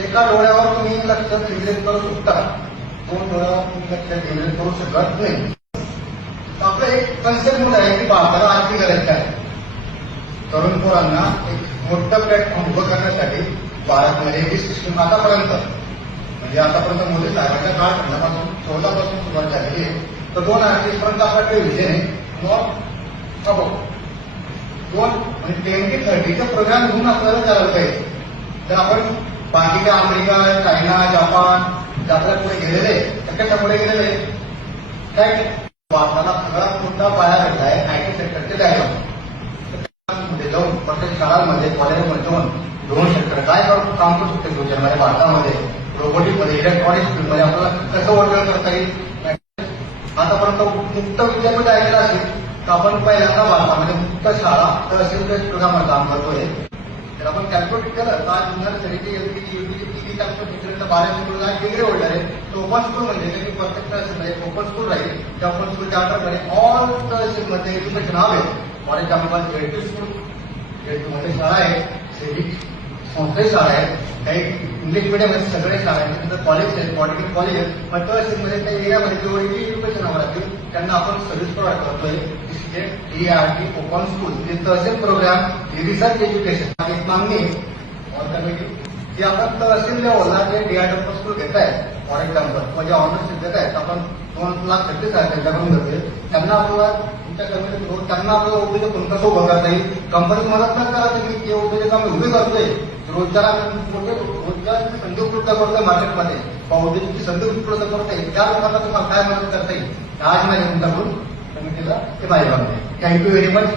एका डोळ्यावर तुम्ही लक्ष केंद्रित करू शकता, दोन डोळ्यावर तुम्ही लक्ष केंद्रित करू शकत नाही. आपलं एक कन्सेप्ट म्हणून आहे की भारताला आणखी गरज काय. तरुण पोरांना एक मोठं प्लॅटफॉर्म उभं करण्यासाठी भारतमध्ये ही सिस्टम आतापर्यंत मोदी साहेबांच्या काळखंडापासून 14 पासून सुरुवात झालेली आहे. तर 2038 पर्यंत आपल्याकडे विजन आहे नॉट अबाउट 2030चे प्रोग्राम घेऊन आपल्याला चालवता पाहिजे. तर आपण बाकीच्या अमेरिका, चायना, जपान आपल्या पुढे गेलेले त्याच्या पुढे गेलेले काय भारताला सगळ्यात मोठा पाया भेटला आहे आयटी सेक्टरचे डायलॉग जाऊन प्रत्येक शाळांमध्ये कॉलेजमध्ये जाऊन दोन सेक्टर काय काम करू शकते फ्युचरमध्ये भारतामध्ये रोबोटिकमध्ये इलेक्ट्रॉनिक्स फील्डमध्ये आपल्याला कसं वर्णन करता येईल. आतापर्यंत मुक्त विद्यापीठ ऐकलं असेल तर आपण पहिल्यांदा भारतामध्ये मुक्त शाळा तहसील प्रोग्रामवर काम करतोय. तर आपण कॅल्क्युलेट केलं तर आज नर्सरीचे LKG UKG calculate 12 school degree holder आहे. ओपन स्कूल म्हणजे प्रत्येक तहसीलमध्ये ओपन स्कूल राहील. त्या ओपन स्कूलच्या अंडरमध्ये ऑल तहसीलमध्ये एज्युकेशन हवे. फॉर एक्झाम्पल जेटी स्कूल जेटीमध्ये शाळा आहे, सिव्हिक संस्थेची शाळा आहे, काही इंग्लिश मिडियममध्ये सगळे शाळा आहेत, त्यानंतर कॉलेज आहेत, पॉलिटेक्निक कॉलेज आहेत. मग तहसीलमध्ये त्या एरियामध्ये जेवढी एज्युकेशन हवं लागतील त्यांना आपण सर्व्हिस प्रोव्हाइड करतोय. ERT ओपन स्कूल म्हणजे तहसील प्रोग्राम रिसर्च एज्युकेशन एक मागणी की आपण तहसील लेवलला जे DRT स्कूल घेत आहे फॉर एक्झाम्पल म्हणजे ऑनरशिप देत आहेत आपण 2,30,000 त्यांच्याकडून घेतोय. त्यांना आपल्याला त्यांना आपल्याला उद्योजक कसं उभं करता येईल. कंपनीत मदत न करा तुम्ही ते उद्योजक आम्ही उभे करतोय. रोजगार संधी उपलब्ध करतोय मार्केटमध्ये औद्योगिक संधी उपलब्ध करतोय. त्या लोकांना तुम्हाला काय मदत करता येईल आज नाही तुमच्याकडून कमिटीला ते माहिती. Thank you very much.